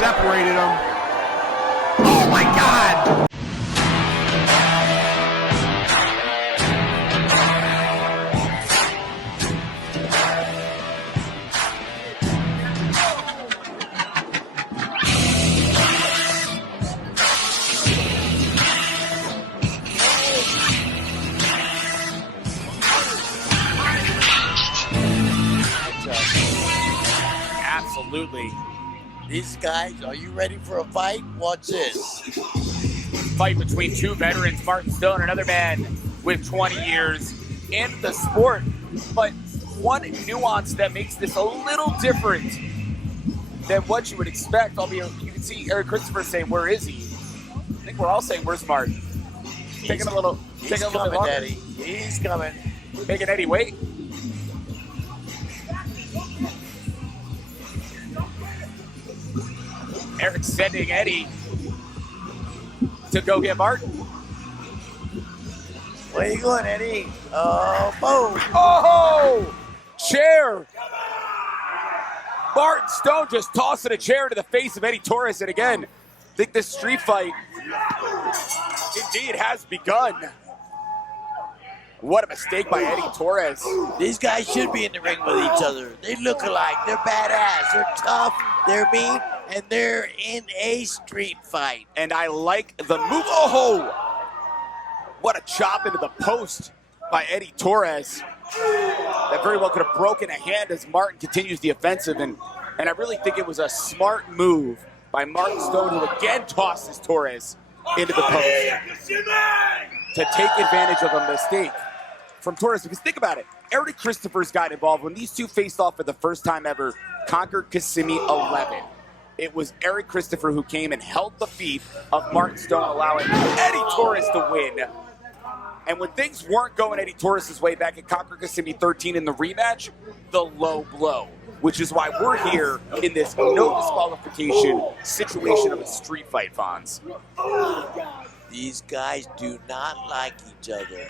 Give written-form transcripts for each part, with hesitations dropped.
separated him. Oh my God! Absolutely. These guys, are you ready for a fight? Watch this. Fight between two veterans, Martin Stone, another man with 20 years in the sport. But one nuance that makes this a little different than what you would expect, albeit you can see Eric Christopher saying, where is he? I think we're all saying, where's Martin? Taking a little bit longer. Daddy. He's coming. Making Eddie wait. Eric sending Eddie to go get Martin. Where you going, Eddie? Oh, boom. Oh! Chair. Martin Stone just tossing a chair to the face of Eddie Taurus. And again, I think this street fight indeed has begun. What a mistake by Eddie Taurus. These guys should be in the ring with each other. They look alike. They're badass. They're tough. They're mean. And they're in a street fight. And I like the move. Oh! What a chop into the post by Eddie Taurus. That very well could have broken a hand as Martin continues the offensive. And I really think it was a smart move by Martin Stone, who again tosses Taurus into the post to take advantage of a mistake from Taurus. Because think about it, Eric Christopher's got involved when these two faced off for the first time ever, Conquer Kissimmee 11. It was Eric Christopher who came and held the feet of Martin Stone, allowing Eddie Taurus to win. And when things weren't going Eddie Taurus' way back at Conquer Kissimmee 13 in the rematch, the low blow, which is why we're here in this no disqualification situation of a street fight, Fonz. These guys do not like each other.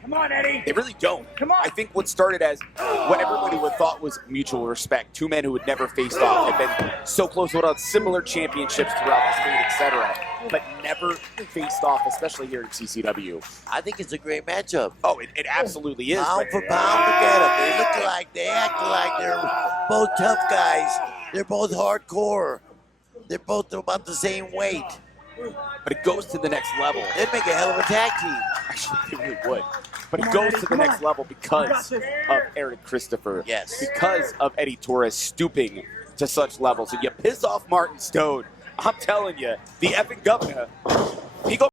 Come on, Eddie. They really don't. Come on. I think what started as what everybody would thought was mutual respect, two men who had never faced off, had been so close to similar championships throughout the state, etc., but never faced off, especially here at CCW. I think it's a great matchup. Oh, it absolutely is. Pound for pound, look at them. They look alike. They act like they're both tough guys. They're both hardcore. They're both about the same weight. But it goes to the next level. They'd make a hell of a tag team. Actually, they really would. But it goes to the next level because of Eric Christopher. Yes. Because of Eddie Taurus stooping to such levels. And you piss off Martin Stone, I'm telling you, the effing governor, he goes.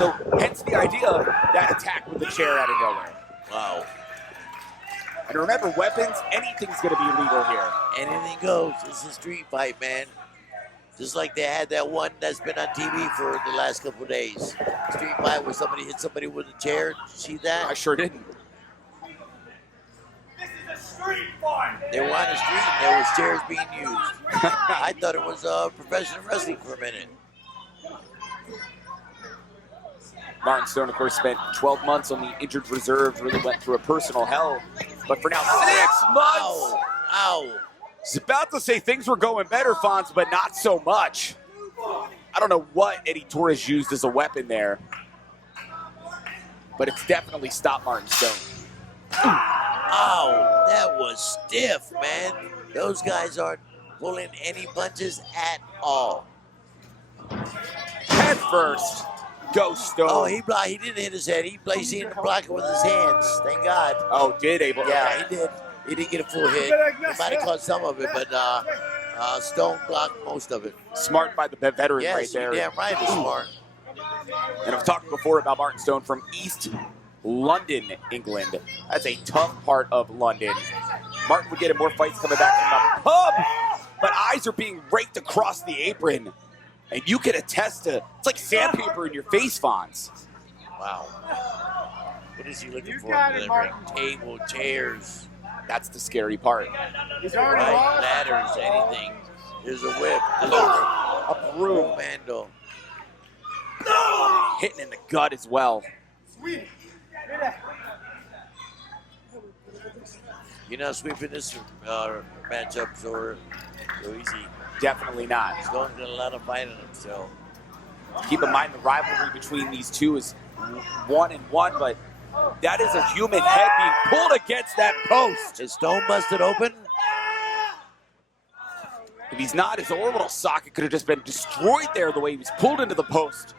So, hence the idea of that attack with the chair out of nowhere. Wow. And remember, weapons, anything's going to be legal here. Anything goes. It's a street fight, man. Just like they had that one that's been on TV for the last couple of days. Street fight where somebody hit somebody with a chair. Did you see that? I sure didn't. This is a street fight. They were on the street and there was chairs being used. I thought it was professional wrestling for a minute. Martin Stone, of course, spent 12 months on the injured reserve, really went through a personal hell. But for now, 6 months! Ow. Ow. He's about to say things were going better, Fonz, but not so much. I don't know what Eddie Taurus used as a weapon there, but it's definitely stopped Martin Stone. Ow, that was stiff, man. Those guys aren't pulling any punches at all. Head first. Go Stone. Oh, he didn't hit his head. He seemed to block it with his hands. Thank God. Oh, did able? Yeah, he did. He didn't get a full hit. He might have caught some of it, but Stone blocked most of it. Smart by the veteran right there. Yes, damn right it's smart. And I've talked before about Martin Stone from East London, England. That's a tough part of London. Martin would get in more fights coming back from the pub, but eyes are being raked across the apron. And you can attest to, it's like sandpaper in your face, Fonz. Wow. What is he looking for in the ring? Table, chairs. That's the scary part. He's already lost. Ladders, anything. There's a whip. A broom. Mando. Hitting in the gut as well. You're not sweeping this matchup so easy. Definitely not. Stone's got a lot of fight in him, so. Keep in mind the rivalry between these two is 1-1, but that is a human head being pulled against that post. Is Stone busted open? If he's not, his orbital socket could have just been destroyed there the way he was pulled into the post.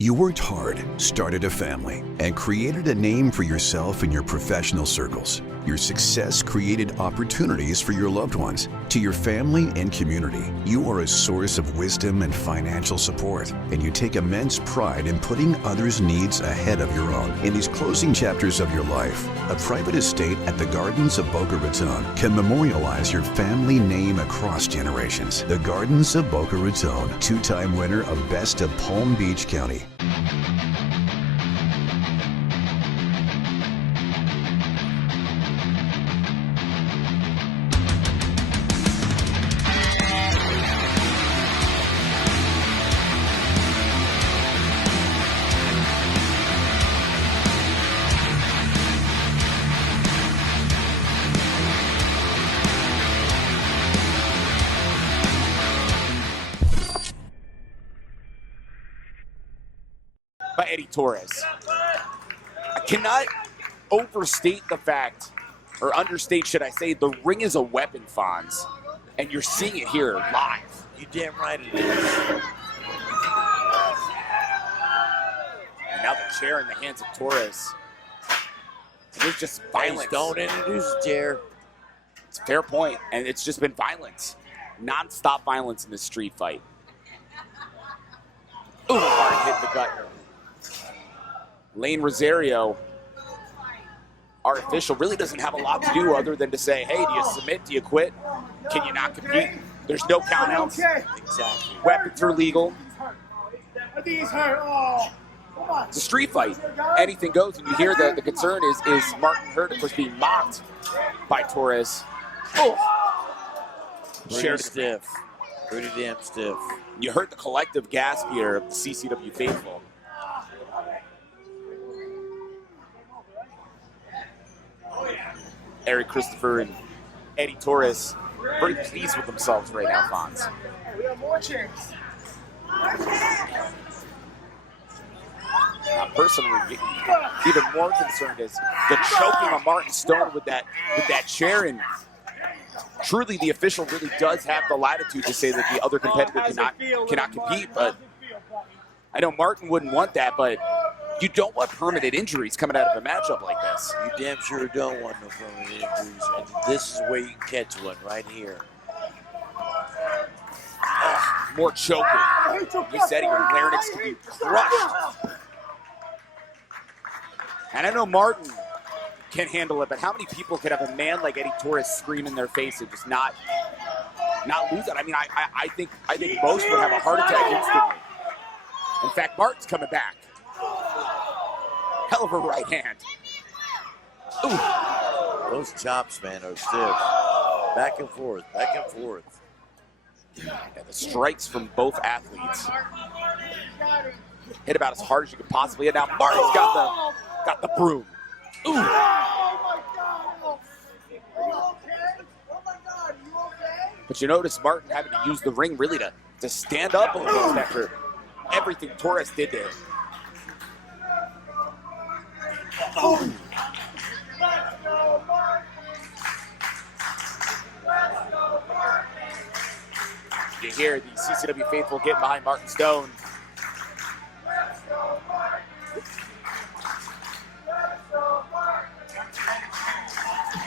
You worked hard, started a family, and created a name for yourself in your professional circles. Your success created opportunities for your loved ones. To your family and community, you are a source of wisdom and financial support, and you take immense pride in putting others' needs ahead of your own. In these closing chapters of your life, a private estate at the Gardens of Boca Raton can memorialize your family name across generations. The Gardens of Boca Raton, two-time winner of Best of Palm Beach County. By Eddie Taurus. I cannot overstate the fact, or understate, should I say, the ring is a weapon, Fonz. And you're seeing it here live. You damn right it is. And now the chair in the hands of Taurus. It was just violence. Don't introduce a chair. It's a fair point, and it's just been violence. Non-stop violence in this street fight. Ooh, hard hit in the gut. Lane Rosario, our official, really doesn't have a lot to do other than to say, hey, do you submit? Do you quit? Can you not compete? There's no countouts. Exactly. Weapons are legal. He's hurt. Oh, come on. It's a street fight. Anything goes. And you hear the concern is Martin Hurt, of course, being mocked by Taurus. Oh. Pretty stiff. Pretty damn stiff. You heard the collective gasp here of the CCW faithful. Eric Christopher and Eddie Taurus very pleased with themselves right now, Fonz. We have more chairs. Personally, even more concerned is the choking on Martin Stone with that chair, and truly the official really does have the latitude to say that the other competitor cannot compete, but I know Martin wouldn't want that, but you don't want permanent injuries coming out of a matchup like this. You damn sure don't want no permanent injuries, and this is where you can catch one, right here. More choking. You said your larynx can be crushed. And I know Martin can handle it, but how many people could have a man like Eddie Taurus scream in their face and just not lose it? I mean, I think most would have a heart attack instantly. In fact, Martin's coming back. Hell of a right hand. Ooh. Those chops, man, are stiff. Back and forth, back and forth. And the strikes from both athletes hit about as hard as you could possibly hit. Now Martin's got the broom. Ooh. Oh my God! Are you okay? Oh my God! Are you okay? But you notice Martin having to use the ring really to stand up a little bit after everything Taurus did to him. Oh. You hear the CCW faithful getting behind Martin Stone.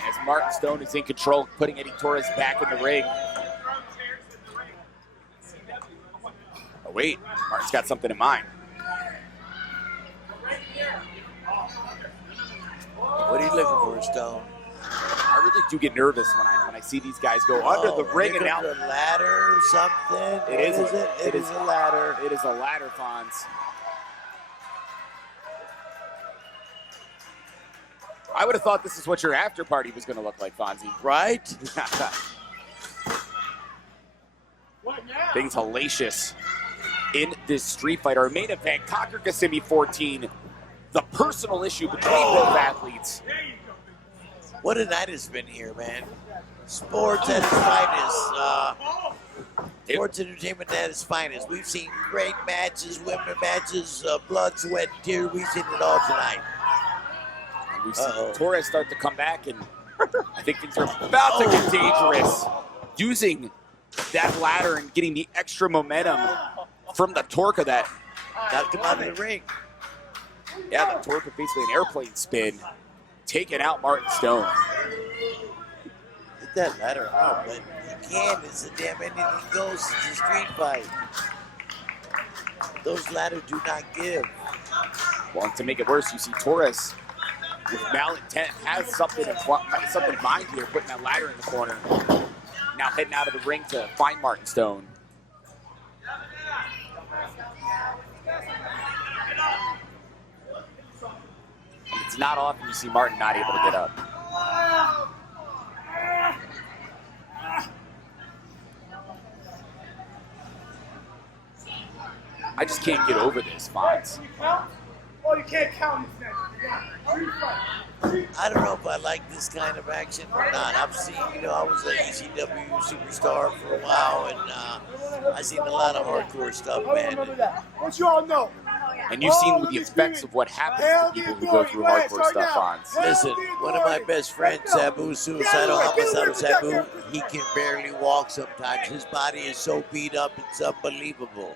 As Martin Stone is in control, putting Eddie Taurus back in the ring. Oh wait, Martin's got something in mind. What are you looking for, Stone? I really do get nervous when I see these guys go under the ring and now the ladder or something. It is. It is a ladder. It is a ladder, Fonz. I would have thought this is what your after party was going to look like, Fonzie. Right? Things hellacious in this street fight. Our main event, Conquer Kissimmee 14, the personal issue between both athletes. What a night it's been here, man. Sports at its finest. Sports entertainment at its finest. We've seen great matches, women matches, blood, sweat, and tears. We've seen it all tonight. And we've seen Torres start to come back, and I think things are about to get dangerous. Using that ladder and getting the extra momentum from the torque of that. Knocked him out of the ring. Yeah, the torque of basically an airplane spin, taking out Martin Stone. Get that ladder out, but he can't. It's a damn anything goes. It's a street fight. Those ladders do not give. Well, and to make it worse, you see Torres with malintent has something in mind here, putting that ladder in the corner. Now heading out of the ring to find Martin Stone. And it's not often you see Martin not able to get up. I just can't get over this, Fonz. Oh, you can't count this next. I don't know if I like this kind of action or not. I've seen, I was an ECW superstar for a while, and I've seen a lot of hardcore stuff, man. What you all know? And you've seen the effects of what happens to people who go through hardcore stuff, Fonz. Listen, one of my best friends, Sabu, suicidal homicidal Sabu, he can barely walk sometimes. His body is so beat up, it's unbelievable.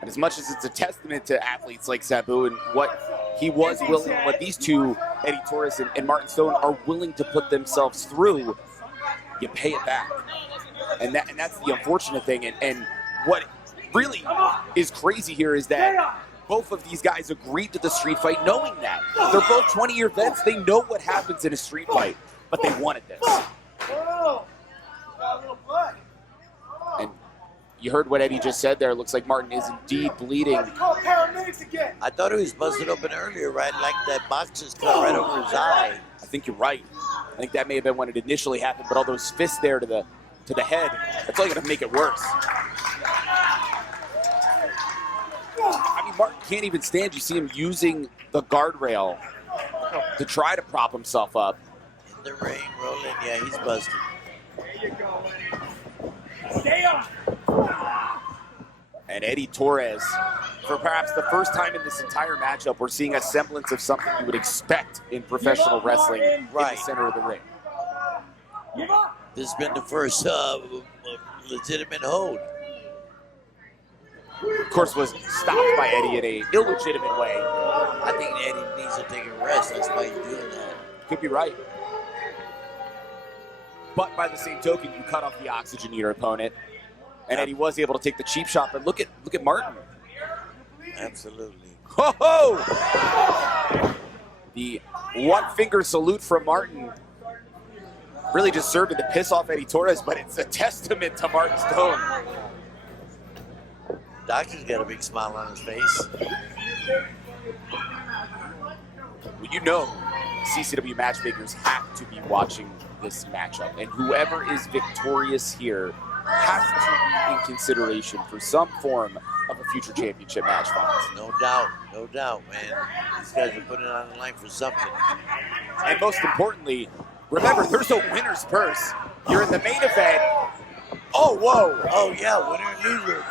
And as much as it's a testament to athletes like Sabu and what he was willing, what these two, Eddie Torres and Martin Stone, are willing to put themselves through, you pay it back. And that's the unfortunate thing. And what really is crazy here is that both of these guys agreed to the street fight knowing that. They're both 20-year vets. They know what happens in a street fight, but they wanted this. And you heard what Eddie just said there. It looks like Martin is indeed bleeding. I thought he was busted open earlier, right? Like that box just cut right over his eye. I think you're right. I think that may have been when it initially happened, but all those fists there to the head, that's only going to make it worse. I mean, Martin can't even stand. You see him using the guardrail to try to prop himself up. In the ring, rolling. Yeah, he's busted. There you go, Eddie. Stay on. And Eddie Torres, for perhaps the first time in this entire matchup, we're seeing a semblance of something you would expect in professional wrestling in the center of the ring. This has been the first legitimate hold. Of course, was stopped by Eddie in an illegitimate way. I think Eddie needs to take a rest. That's why he's doing that. Could be right. But by the same token, you cut off the oxygen to your opponent. And Eddie was able to take the cheap shot, but look at Martin. Absolutely. Ho ho! The one-finger salute from Martin really just served to piss off Eddie Torres, but it's a testament to Martin Stone. Doctor's got a big smile on his face. Well, you know, CCW matchmakers have to be watching this matchup, and whoever is victorious here has to be in consideration for some form of a future championship match, Fonz. No doubt, man. These guys are putting it on the line for something. And most importantly, remember, there's a winner's purse. You're in the main event. Oh, whoa. Oh, yeah, winner and loser.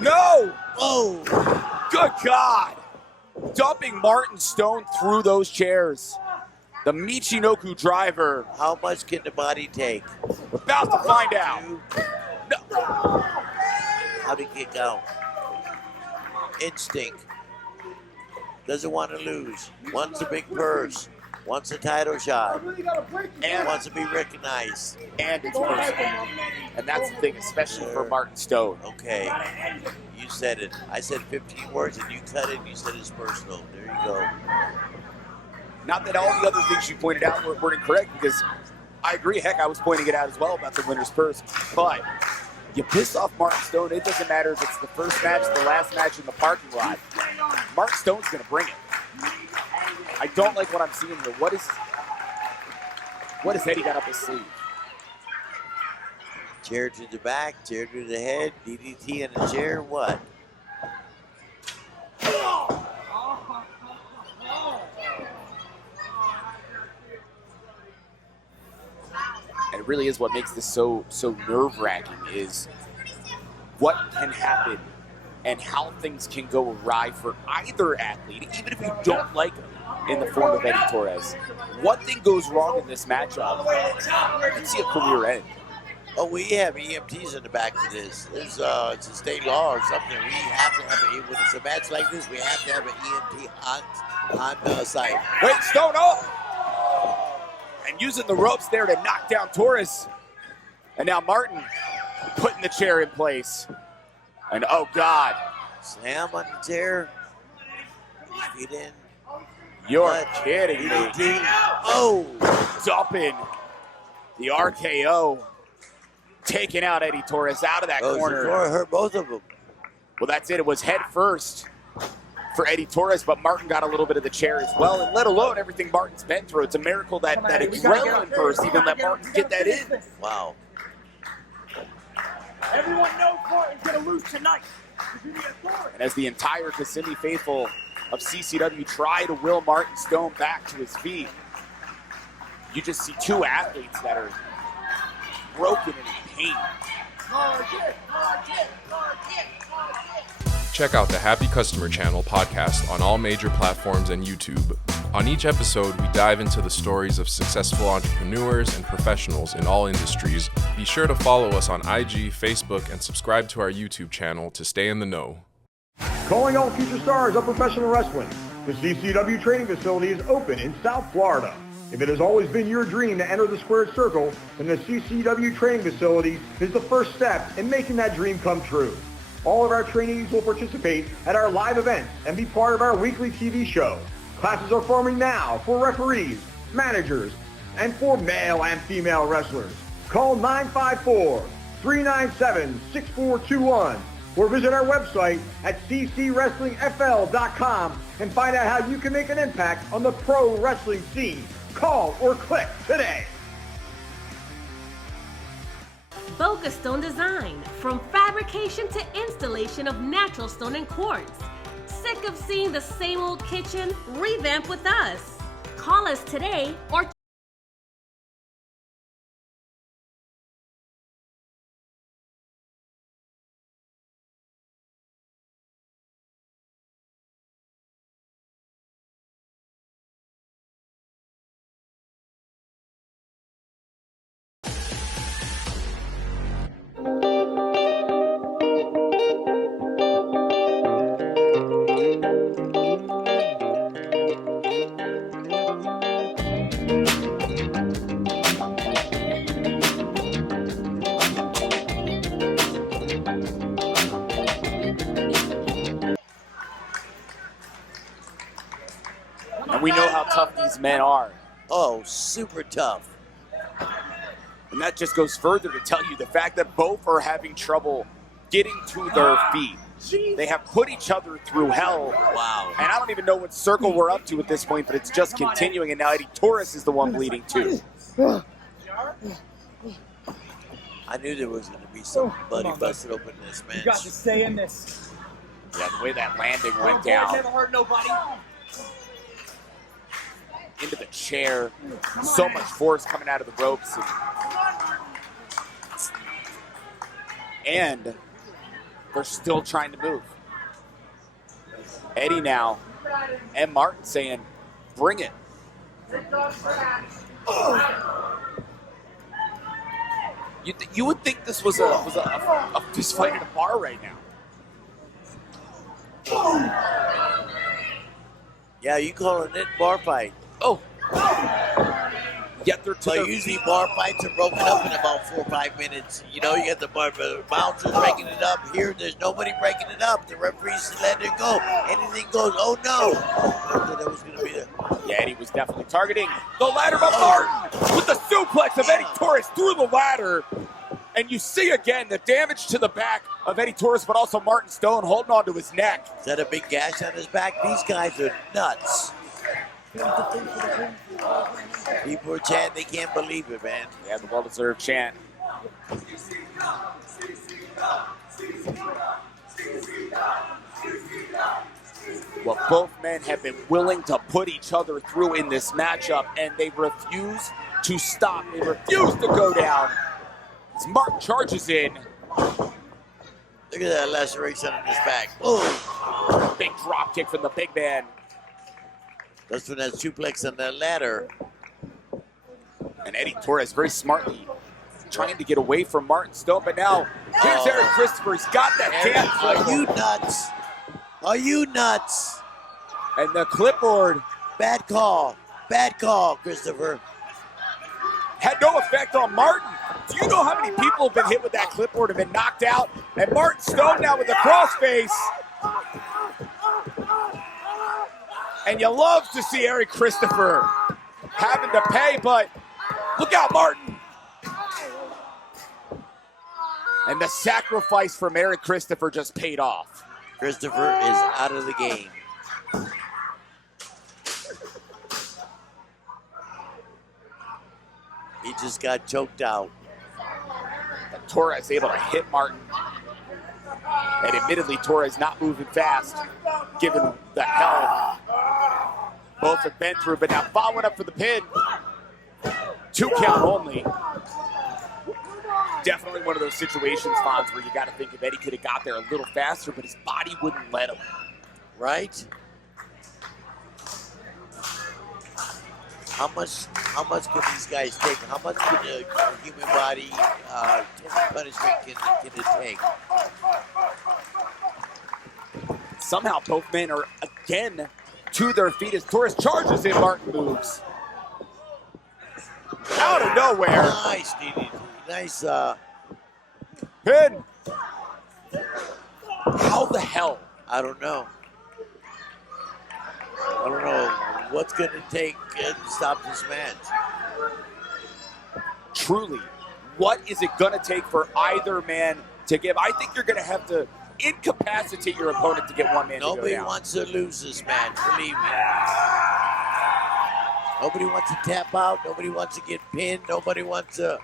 No! Oh! Good God! Dumping Martin Stone through those chairs. The Michinoku driver. How much can the body take? We're about to find out. No. How'd he kick out? Instinct. Doesn't want to lose. Wants a big purse. Wants a title shot. And wants to be recognized. And it's personal. And that's the thing, especially for Martin Stone. Okay. You said it. I said 15 words and you cut it and you said it's personal. There you go. Not that all the other things you pointed out were incorrect, because I agree. Heck, I was pointing it out as well about the winner's purse. But you piss off Martin Stone, it doesn't matter if it's the first match, the last match in the parking lot. Martin Stone's going to bring it. I don't like what I'm seeing here. What has Eddie got up his sleeve? Chair to the back, chair to the head, DDT in the chair, what? And it really is what makes this so nerve-wracking, is what can happen and how things can go awry for either athlete, even if you don't like them, in the form of Eddie Torres. One thing goes wrong in this matchup, you can see a career end. Oh, we have EMTs in the back for this. It's a state law or something. We have to have when it's a match like this, we have to have an EMT on the site. Wait, Stone up! And using the ropes there to knock down Taurus. And now Martin putting the chair in place. And oh God. Slam on the chair. Feet in. You're kidding me. Oh! Dumping the RKO. Taking out Eddie Torres out of that corner. Hurt both of them. Well, that's it. It was head first for Eddie Torres, but Martin got a little bit of the chair as well, and let alone everything Martin's been through. It's a miracle that adrenaline burst even let Martin get that in. Wow. Everyone knows Martin's going to lose tonight. And as the entire Kissimmee faithful of CCW try to will Martin Stone back to his feet, you just see two athletes that are broken and in pain. Check out the Happy Customer Channel podcast on all major platforms and YouTube. On each episode, we dive into the stories of successful entrepreneurs and professionals in all industries. Be sure to follow us on IG, Facebook, and subscribe to our YouTube channel to stay in the know. Calling all future stars of professional wrestling. The CCW Training Facility is open in South Florida. If it has always been your dream to enter the squared circle, then the CCW Training Facility is the first step in making that dream come true. All of our trainees will participate at our live events and be part of our weekly TV show. Classes are forming now for referees, managers, and for male and female wrestlers. Call 954-397-6421 or visit our website at ccwrestlingfl.com and find out how you can make an impact on the pro wrestling scene. Call or click today. Boca Stone Design, from fabrication to installation of natural stone and quartz. Sick of seeing the same old kitchen? Revamp with us. Call us today or And we know how tough these men are. Oh, super tough. And that just goes further to tell you the fact that both are having trouble getting to their feet. They have put each other through hell. Wow. And I don't even know what circle we're up to at this point, but it's just continuing. And now Eddie Torres is the one bleeding too. I knew there was going to be some bloody busted open in this match. You got to stay in this. Yeah, the way that landing went down. Never hurt nobody. Into the chair. So much force coming out of the ropes. And they're still trying to move. Eddie now and Martin saying, bring it. You would think this was a fist fight in a bar right now. Yeah, you call it a bar fight. Oh. Yet enter to But their usually feet. bar fights are broken up in about 4 or 5 minutes. You know, you get the bouncers breaking it up. Here, there's nobody breaking it up. The referee's letting it go. Anything goes. Oh, no. I thought that was going to be there. Yeah, Eddie was definitely targeting the ladder, but Martin with the suplex of Eddie Torres through the ladder. And you see again the damage to the back of Eddie Torres, but also Martin Stone holding on to his neck. Is that a big gash on his back? These guys are nuts. People are chanting, they can't believe it, man. Yeah, the well-deserved chant. Well, both men have been willing to put each other through in this matchup, and they refuse to stop. They refuse to go down. As Martin charges in. Look at that laceration on his back. Oh, Big drop kick from the big man. that's when that suplex on that ladder. And Eddie Torres very smartly trying to get away from Martin Stone, but now here's Eric Christopher. He's got that damn Are clipboard. you nuts? Are you nuts? And the clipboard Bad call. Bad call, Christopher. had no effect on Martin. Do you know how many people have been hit with that clipboard and been knocked out? And Martin Stone now with the crossface. And you love to see Eric Christopher having to pay, but look out, Martin. And the sacrifice from Eric Christopher just paid off. Christopher is out of the game. He just got choked out. And Torres able to hit Martin. And admittedly, Torres not moving fast, given the hell both have been through. But now following up for the pin. 2 count only. Definitely one of those situations, Fonz, where you got to think if Eddie could have got there a little faster, but his body wouldn't let him. Right? How much can these guys take? How much can the human body punishment can it take? Somehow both men are again to their feet as Torres charges in. Martin moves. Out of nowhere. Nice, DDT. Nice. Pin. How the hell? I don't know. I don't know what's going to take to stop this match. Truly, what is it going to take for either man to give? I think you're going to have to incapacitate your opponent to get one man to go Nobody down. wants to lose this match, believe me. Nobody wants to tap out. Nobody wants to get pinned. Nobody wants to...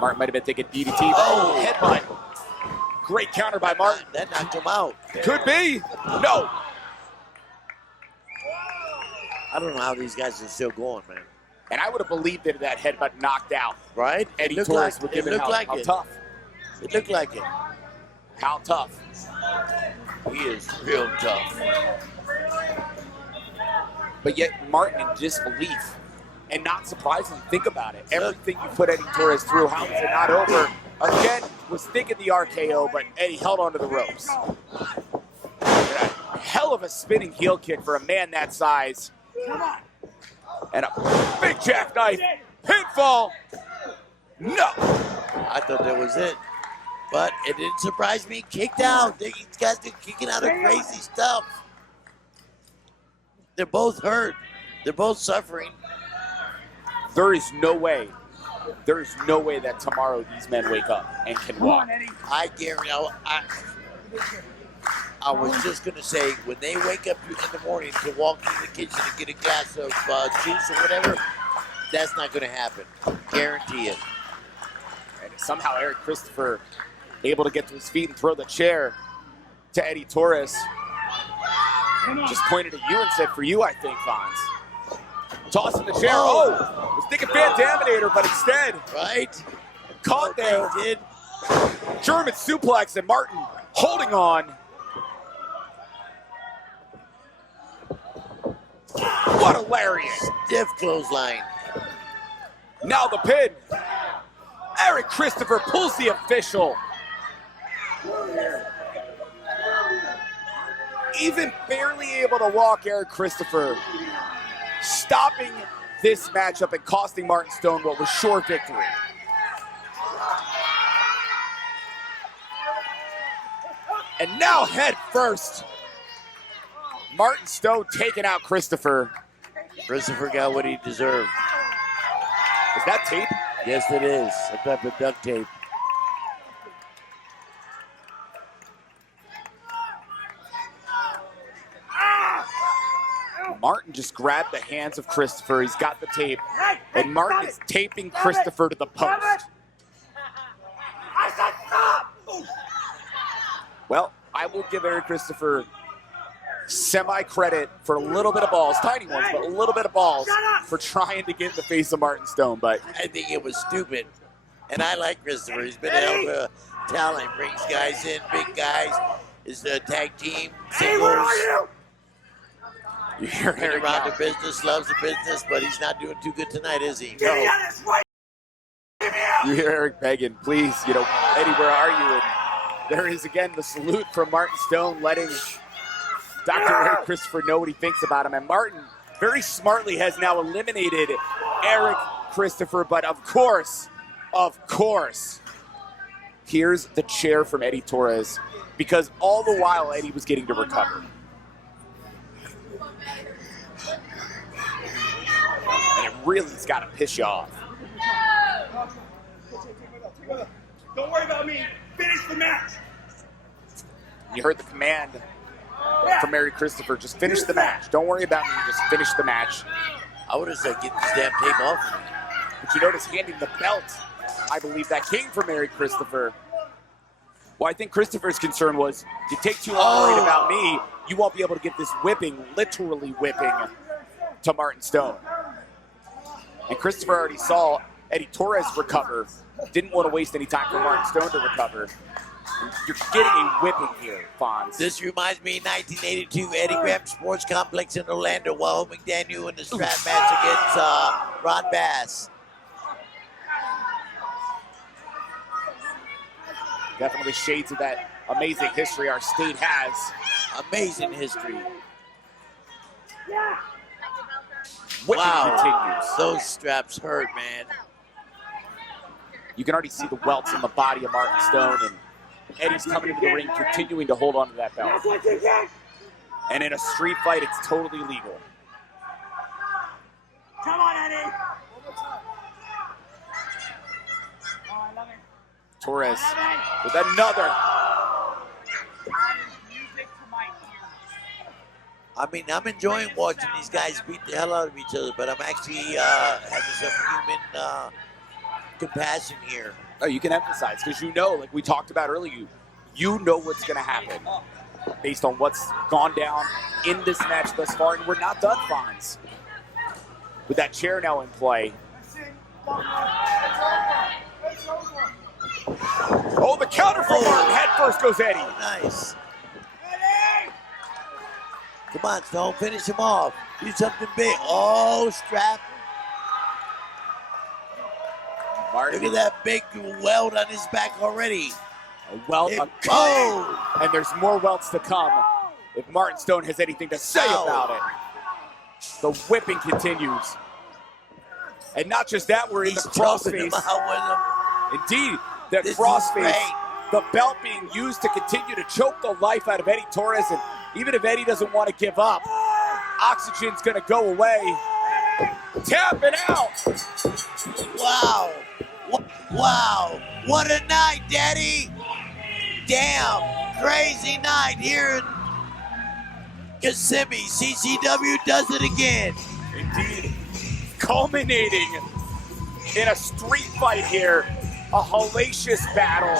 Martin might have been thinking DDT. Oh, headbutt. Great counter by Martin. That knocked him out. Could be. No. I don't know how these guys are still going, man. And I would have believed that if that headbutt knocked out Right? Eddie It looked Torres like- would it give it looked how, like how it. tough. It looked like it. How tough. He is real tough. But yet Martin in disbelief. And not surprisingly, think about it. Everything you put Eddie Torres through, how is it not over? Again, was thinking the RKO, but Eddie held onto the ropes. And a hell of a spinning heel kick for a man that size. And a big jackknife. Pinfall. No. I thought that was it. But it didn't surprise me. Kicked out. These guys are kicking out of crazy stuff. They're both hurt. They're both suffering. There is no way that tomorrow these men wake up and can walk. I guarantee. I was just going to say, when they wake up in the morning to walk into the kitchen and get a glass of juice or whatever, that's not going to happen. Guarantee it. And somehow Eric Christopher able to get to his feet and throw the chair to Eddie Torres. Just pointed at you and said, for you, I think, Fonz. Tossing the chair. Oh, was thinking Fandaminator, but instead, Right? caught there. They did. German suplex and Martin holding on. What a lariat. Stiff clothesline. Now the pin. Eric Christopher pulls the official. Even barely able to walk, Eric Christopher stopping this matchup and costing Martin Stone what was sure victory. And now head first, Martin Stone taking out Christopher. Christopher got what he deserved. Is that tape? Yes, it is. A type of duct tape. Martin just grabbed the hands of Christopher. He's got the tape. And Martin is taping Christopher to the post. I said stop! Well, I will give Eric Christopher semi-credit for a little bit of balls, tiny ones, but a little bit of balls for trying to get in the face of Martin Stone. But I think it was stupid. And I like Christopher. He's been a hell of a talent. Brings guys in, big guys. Is a tag team, singles. you hear Been Eric around now. the business, loves the business, but he's not doing too good tonight, is he? No. You hear Eric begging, please, Eddie, where are you? And there is again the salute from Martin Stone, letting Dr. Eric Christopher know what he thinks about him. And Martin very smartly has now eliminated Eric Christopher, but of course, here's the chair from Eddie Torres, because all the while Eddie was getting to recover. And it really's got to piss you off. Don't worry about me. Finish the match. You heard the command from Eric Christopher, just finish the match. Don't worry about me, just finish the match. I would have said, get this damn tape off of me. But you notice handing the belt, I believe that came from Eric Christopher. Well, I think Christopher's concern was, you take too long worried about me, you won't be able to get this whipping, literally whipping, to Martin Stone. And Christopher already saw Eddie Torres recover, didn't want to waste any time for Martin Stone to recover. You're getting a whipping here, Fonz. This reminds me of 1982 Eddie Graham Sports Complex in Orlando, while McDaniel in the strap match against Ron Bass. Definitely shades of that amazing history our state has. Amazing history. Whipping continues. Those straps hurt, man. You can already see the welts in the body of Martin Stone, and Eddie's coming into the ring, continuing to hold on to that belt. And in a street fight, it's totally legal. Come on, Eddie. Torres with another. I mean, I'm enjoying watching these guys beat the hell out of each other, but I'm actually having some human compassion here. Oh, you can emphasize, because like we talked about earlier, you know what's going to happen based on what's gone down in this match thus far, and we're not done, Fonz. With that chair now in play. Oh, the counter from Martin. Head first goes Eddie. Nice. Come on, Stone, finish him off. Do something big. Oh, strap. Martin. Look at that big welt on his back already. A welt. And there's more welts to come if Martin Stone has anything to say about it. The whipping continues. And not just that, we're in the crossface. Indeed, the crossface. The belt being used to continue to choke the life out of Eddie Torres. And even if Eddie doesn't want to give up, oxygen's going to go away. Tap it out. Wow. Wow. What a night, Daddy. Damn. Crazy night here in Kissimmee. CCW does it again. Indeed. Culminating in a street fight here. A hellacious battle.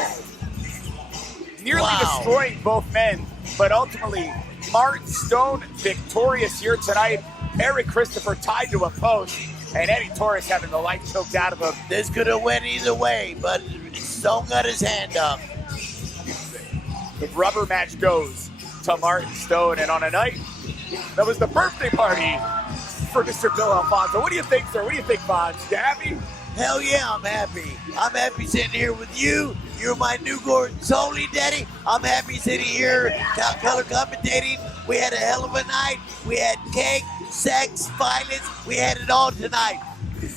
Nearly destroying both men, but ultimately Martin Stone victorious here tonight. Eric Christopher tied to a post, and Eddie Torres having the life choked out of him. This could have went either way, but Stone got his hand up. The rubber match goes to Martin Stone, and on a night that was the birthday party for Mr. Bill Alfonso. What do you think, sir? What do you think, Fonz? You happy? Hell yeah, I'm happy. I'm happy sitting here with you. You're my new Gordon Soley, Daddy. I'm happy sitting here, color commentating We had a hell of a night. We had cake, sex, violence. We had it all tonight.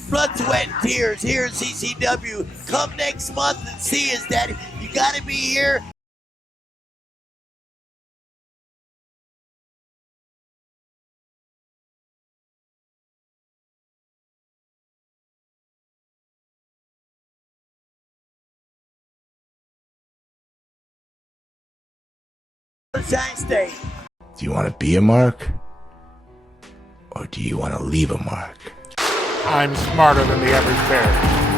Blood, sweat, and tears here at CCW. Come next month and see us, Daddy. You got to be here. Sunshine State. Do you want to be a mark? Or do you want to leave a mark? I'm smarter than the average bear.